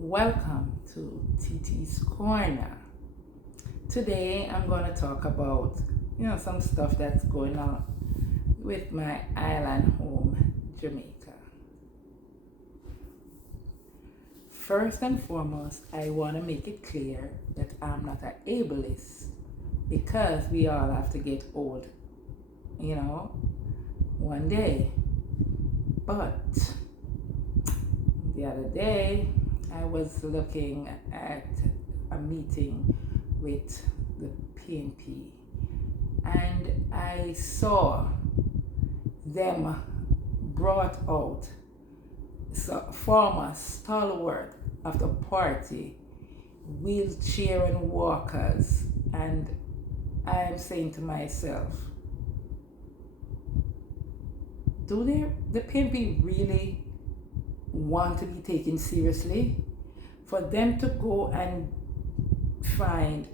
Welcome to TT's Corner. Today I'm going to talk about some stuff that's going on with my island home, Jamaica. First and foremost, I want to make it clear that I'm not an ableist because we all have to get old, one day. But the other day, I was looking at a meeting with the PNP and I saw them brought out former stalwart of the party, wheelchair and walkers, and I'm saying to myself, do the PNP really want to be taken seriously? For them to go and find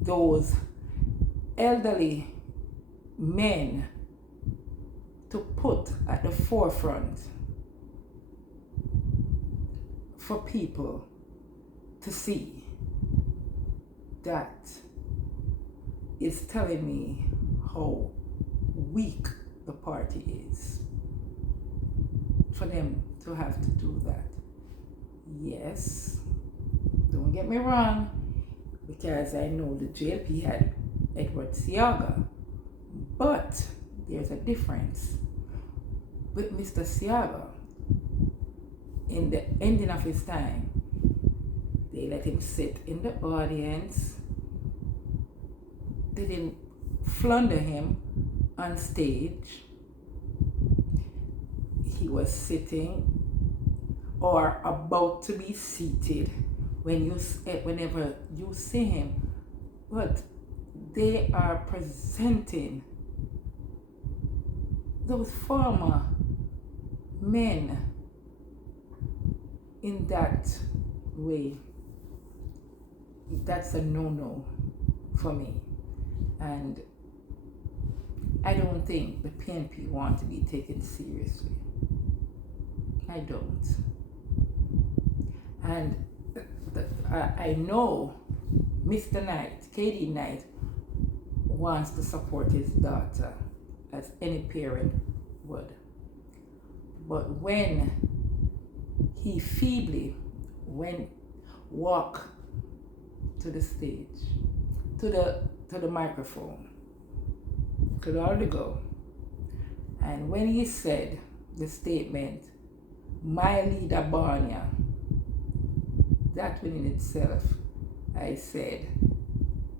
those elderly men to put at the forefront for people to see, that is telling me how weak the party is for them to have to do that. Yes, don't get me wrong, because I know the JLP had Edward Siaga, but there's a difference with Mr. Siaga. In the ending of his time, they let him sit in the audience. They didn't plunder him on stage. He was sitting or about to be seated whenever you see him, but they are presenting those former men in that way. That's a no-no for me, and I don't think the PNP want to be taken seriously. I don't. And I know Mr. Knight, KD Knight, wants to support his daughter as any parent would. But when he feebly walked to the stage, to the microphone, could hardly go, and when he said the statement, "My leader Barnia," that within itself, I said,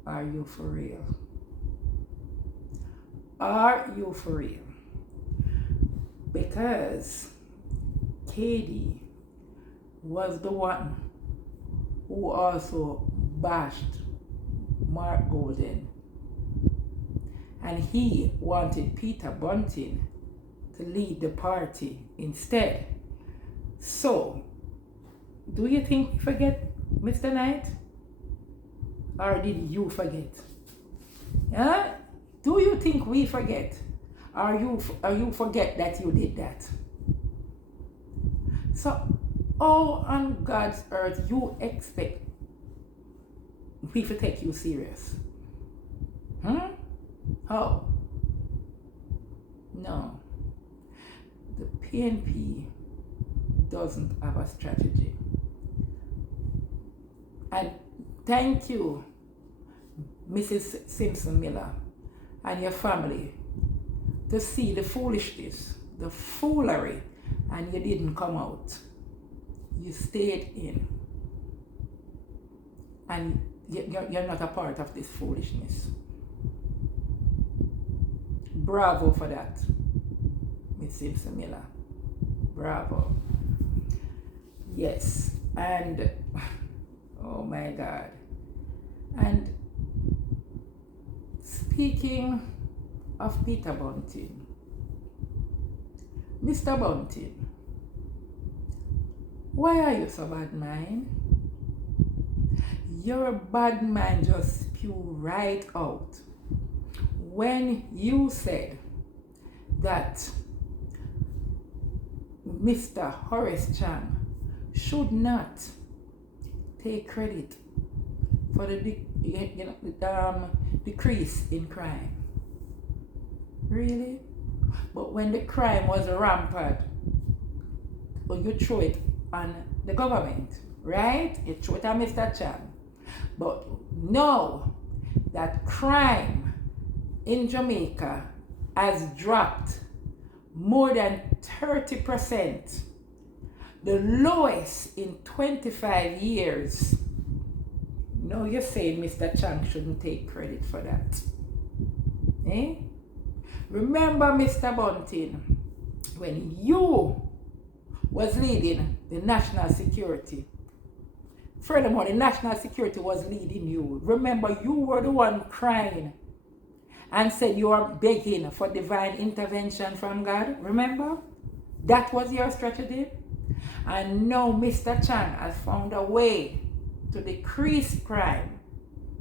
are you for real? Are you for real? Because Katie was the one who also bashed Mark Golden, and he wanted Peter Bunting to lead the party instead. So, do you think we forget Mr. Knight? Or did you forget? Huh? Do you think we forget? Or you forget that you did that? So, how on God's earth you expect we to take you serious? How? No. The PNP doesn't have a strategy. And thank you, Mrs. Simpson Miller, and your family, to see the foolishness, the foolery, and you didn't come out. You stayed in. And you're not a part of this foolishness. Bravo for that, Miss Simpson Miller. Bravo. Yes, and oh my God. And speaking of Peter Bunting, Mr. Bunting, why are you so bad mind? Your bad mind just spew right out when you said that Mr. Horace Chang should not take credit for the decrease in crime. Really? But when the crime was rampant, well, you throw it on the government, right? You throw it on Mr. Chan. But know that crime in Jamaica has dropped more than 30%, the lowest in 25 years. No, you're saying Mr. Chang shouldn't take credit for that. Eh? Remember, Mr. Bunting, when you was leading the national security, furthermore, the national security was leading you. Remember, you were the one crying and said you are begging for divine intervention from God. Remember? That was your strategy. And now Mr. Chan has found a way to decrease crime,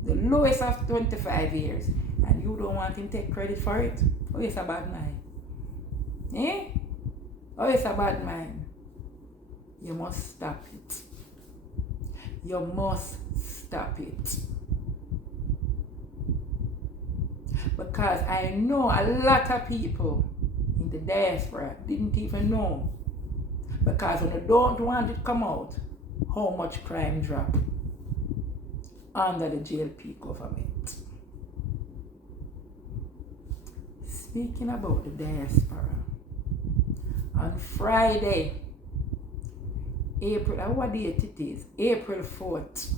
the lowest of 25 years, and you don't want him to take credit for it? Oh, it's a bad mind. Eh? Oh, it's a bad mind. You must stop it. You must stop it. Because I know a lot of people in the diaspora didn't even know. Because when they don't want it to come out, how much crime dropped under the JLP government. Speaking about the diaspora, on Friday, what date it is? April 4th,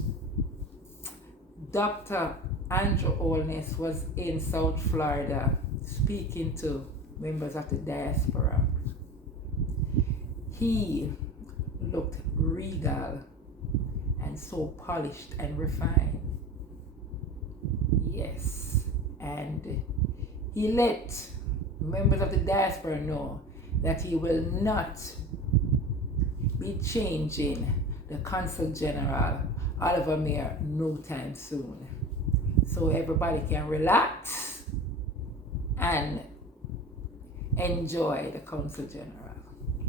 Dr. Andrew Holness was in South Florida speaking to members of the diaspora. He looked regal and so polished and refined. Yes, and he let members of the diaspora know that he will not be changing the Consul General Oliver Mayer no time soon. So everybody can relax and enjoy the Consul General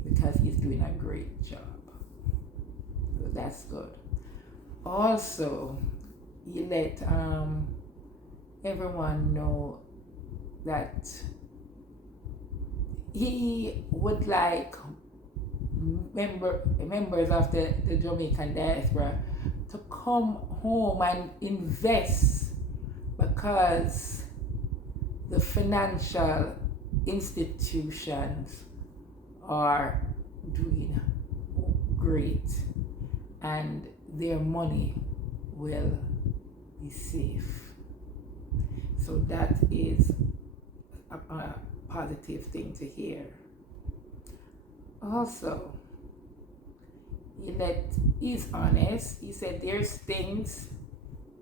because he's doing a great job. So that's good. Also, he let everyone know that he would like members of the Jamaican diaspora to come home and invest, because the financial institutions are doing great and their money will be safe. So that is a positive thing to hear. Also, he's honest. He said there's things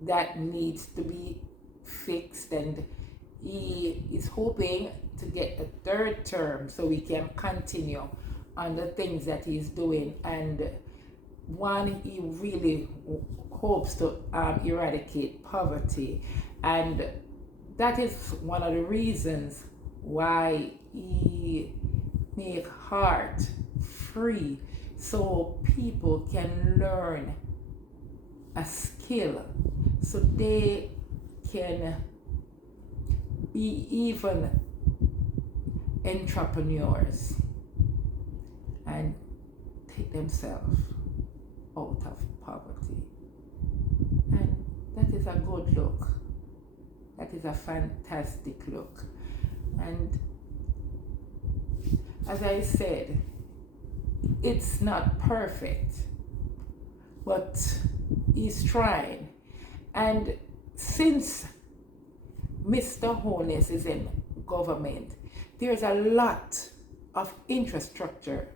that needs to be fixed, and he is hoping to get a third term so we can continue on the things that he's doing. And one, he really hopes to eradicate poverty, and that is one of the reasons why he make heart free, so people can learn a skill, so they can be even entrepreneurs and take themselves out of poverty. And that is a good look. That is a fantastic look. And as I said, it's not perfect, but he's trying. And since Mr. Holness is in government, there's a lot of infrastructure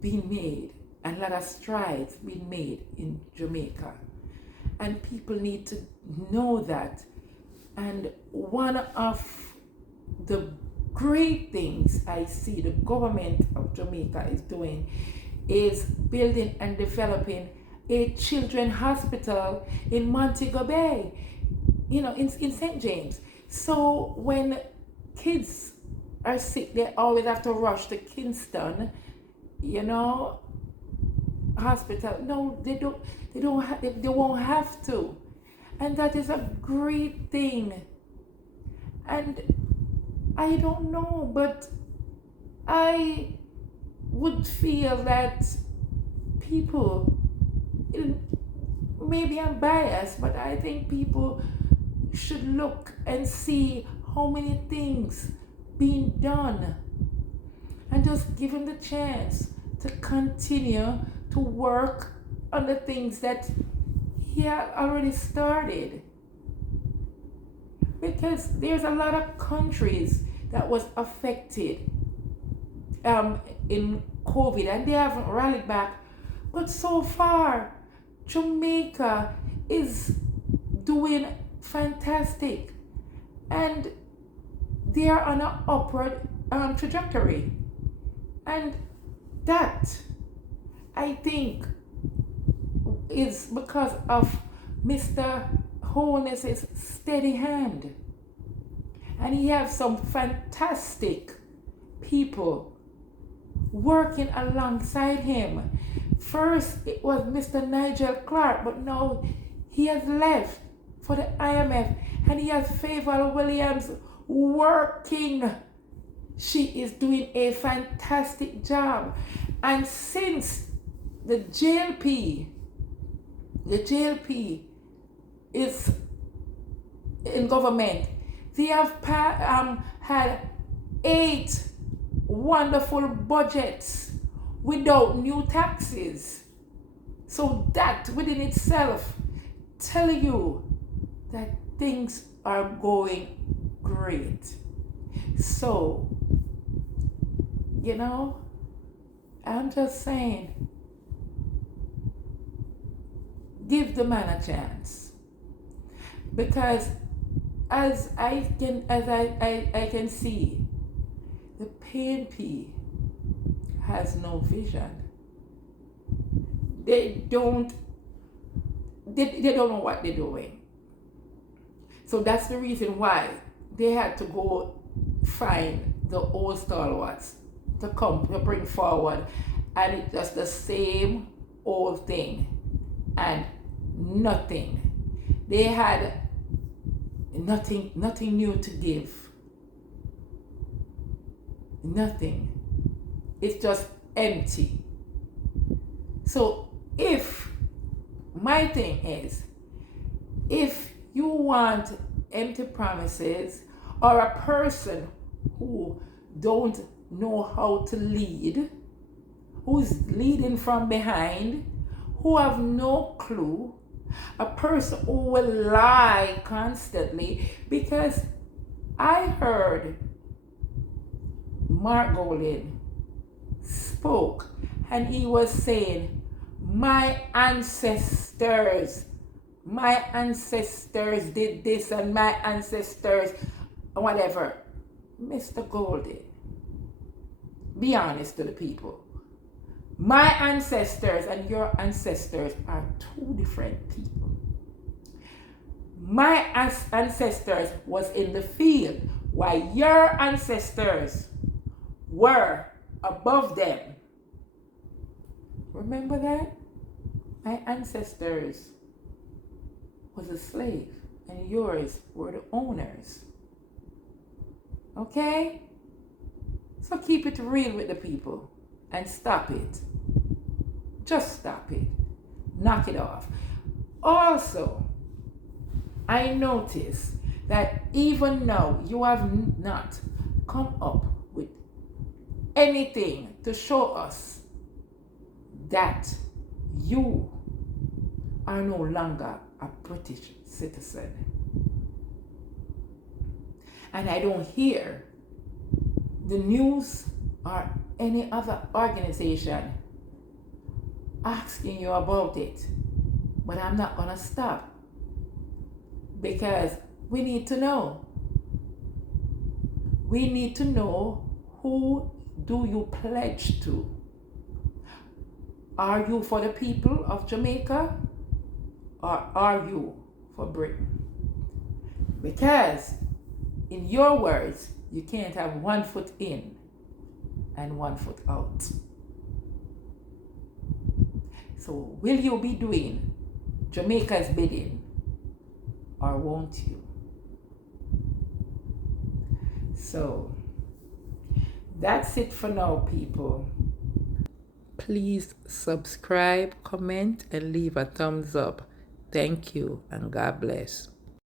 being made and a lot of strides being made in Jamaica. And people need to know that. And one of the great things I see the government of Jamaica is doing is building and developing a children's hospital in Montego Bay, in St. James. So when kids are sick, they always have to rush to Kingston, hospital. No, they don't. They won't have to, and that is a great thing. And I don't know, but I would feel that people, maybe I'm biased, but I think people should look and see how many things being done and just give him the chance to continue to work on the things that he had already started. Because there's a lot of countries that was affected in COVID and they haven't rallied back. But so far, Jamaica is doing fantastic and they are on an upward trajectory. And that, I think, is because of Mr. Holness's steady hand. And he has some fantastic people working alongside him. First, it was Mr. Nigel Clark, but now he has left for the IMF and he has Favour Williams working. She is doing a fantastic job. And since the JLP is in government, they have had 8 wonderful budgets without new taxes. So that within itself tell you that things are going great. So, I'm just saying, give the man a chance. Because as I can see, the PNP has no vision. They don't know what they're doing. So that's the reason why they had to go find the old stalwarts to come to bring forward, and it's just the same old thing and nothing. They had nothing new to give. Nothing. It's just empty. So my thing is, if you want empty promises or a person who don't know how to lead, who's leading from behind, who have no clue, a person who will lie constantly, because I heard Mark Golding spoke and he was saying, my ancestors did this and my ancestors whatever. Mr. Golding, be honest to the people. My ancestors and your ancestors are 2 different people. My ancestors was in the field while your ancestors were above them. Remember that? My ancestors was a slave and yours were the owners. Okay? So keep it real with the people and stop it. Just stop it. Knock it off. Also, I notice that even now you have not come up with anything to show us that you are no longer a British citizen. And I don't hear the news or any other organization asking you about it. But I'm not going to stop, because we need to know. We need to know, who do you pledge to? Are you for the people of Jamaica, or are you for Britain? Because in your words, you can't have 1 foot in and 1 foot out. So will you be doing Jamaica's bidding or won't you? So that's it for now, people. Please subscribe, comment, and leave a thumbs up. Thank you, and God bless.